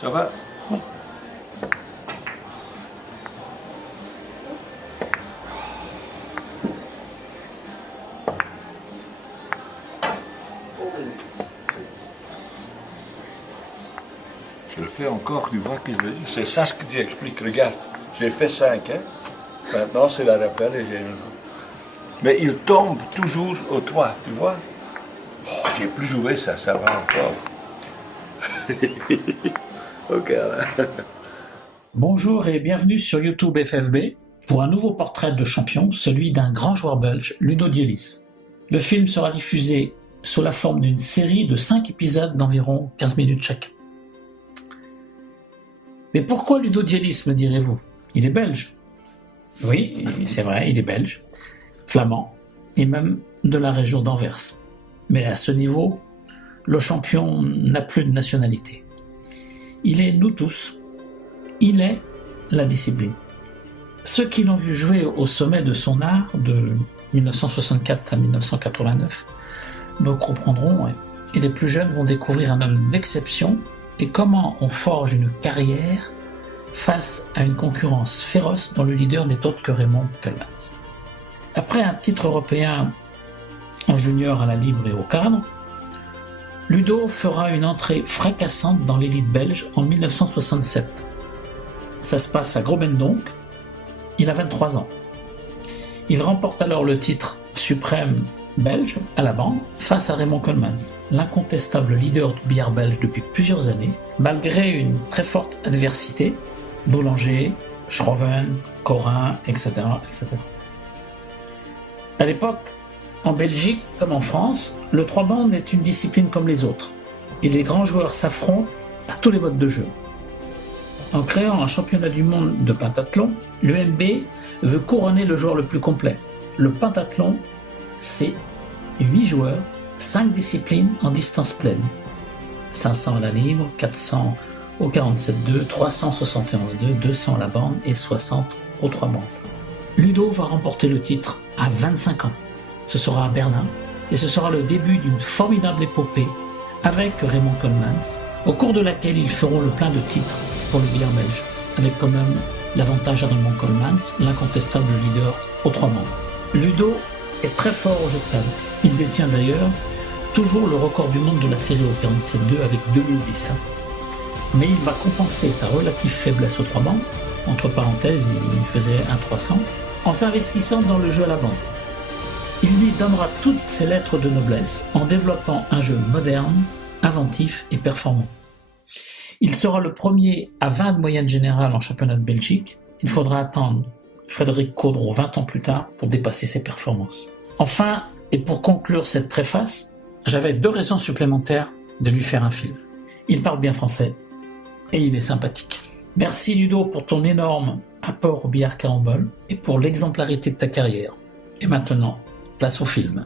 Ça va? Je le fais encore, tu vois que je veux dire. C'est ça ce que tu expliques. Regarde, j'ai fait 5, hein. Maintenant, c'est la rappel et j'ai... Mais il tombe toujours au toit, tu vois. Oh, j'ai plus joué ça, ça va encore. Ok, alors. Bonjour et bienvenue sur YouTube FFB pour un nouveau portrait de champion, celui d'un grand joueur belge, Ludo Dielis. Le film sera diffusé sous la forme d'une série de 5 épisodes d'environ 15 minutes chacun. Mais pourquoi Ludo Dielis, me direz-vous? Il est belge. Oui, c'est vrai, il est belge, flamand, et même de la région d'Anvers. Mais à ce niveau, le champion n'a plus de nationalité. Il est nous tous. Il est la discipline. Ceux qui l'ont vu jouer au sommet de son art de 1964 à 1989 me comprendront, et les plus jeunes vont découvrir un homme d'exception et comment on forge une carrière face à une concurrence féroce dont le leader n'est autre que Raymond Koelmans. Après un titre européen en junior à la libre et au cadre, Ludo fera une entrée fracassante dans l'élite belge en 1967. Ça se passe à Grobendonck, il a 23 ans. Il remporte alors le titre suprême belge à la bande face à Raymond Koelmans, l'incontestable leader du billard belge depuis plusieurs années, malgré une très forte adversité, Boulanger, Schroven, Corin, etc., etc. À l'époque, en Belgique comme en France, le 3 bandes est une discipline comme les autres, et les grands joueurs s'affrontent à tous les modes de jeu. En créant un championnat du monde de pentathlon, l'UMB veut couronner le joueur le plus complet. Le pentathlon, c'est 8 joueurs, 5 disciplines en distance pleine. 500 à la libre, 400 au 47-2, 371-2, 200 à la bande et 60 aux 3 bandes. Ludo va remporter le titre à 25 ans. Ce sera à Berlin et ce sera le début d'une formidable épopée avec Raymond Koelmans, au cours de laquelle ils feront le plein de titres pour le billard belge, avec quand même l'avantage à Raymond Koelmans, l'incontestable leader aux 3 bandes. Ludo est très fort au jeu de table. Il détient d'ailleurs toujours le record du monde de la série au 47-2 avec 2010. Mais il va compenser sa relative faiblesse aux 3 bandes, entre parenthèses il faisait 1-300, en s'investissant dans le jeu à la bande. Il lui donnera toutes ses lettres de noblesse en développant un jeu moderne, inventif et performant. Il sera le premier à 20 de moyenne générale en championnat de Belgique. Il faudra attendre Frédéric Caudreau 20 ans plus tard pour dépasser ses performances. Enfin, et pour conclure cette préface, j'avais 2 raisons supplémentaires de lui faire un film. Il parle bien français et il est sympathique. Merci Ludo pour ton énorme apport au billard carambole et pour l'exemplarité de ta carrière. Et maintenant, place au film.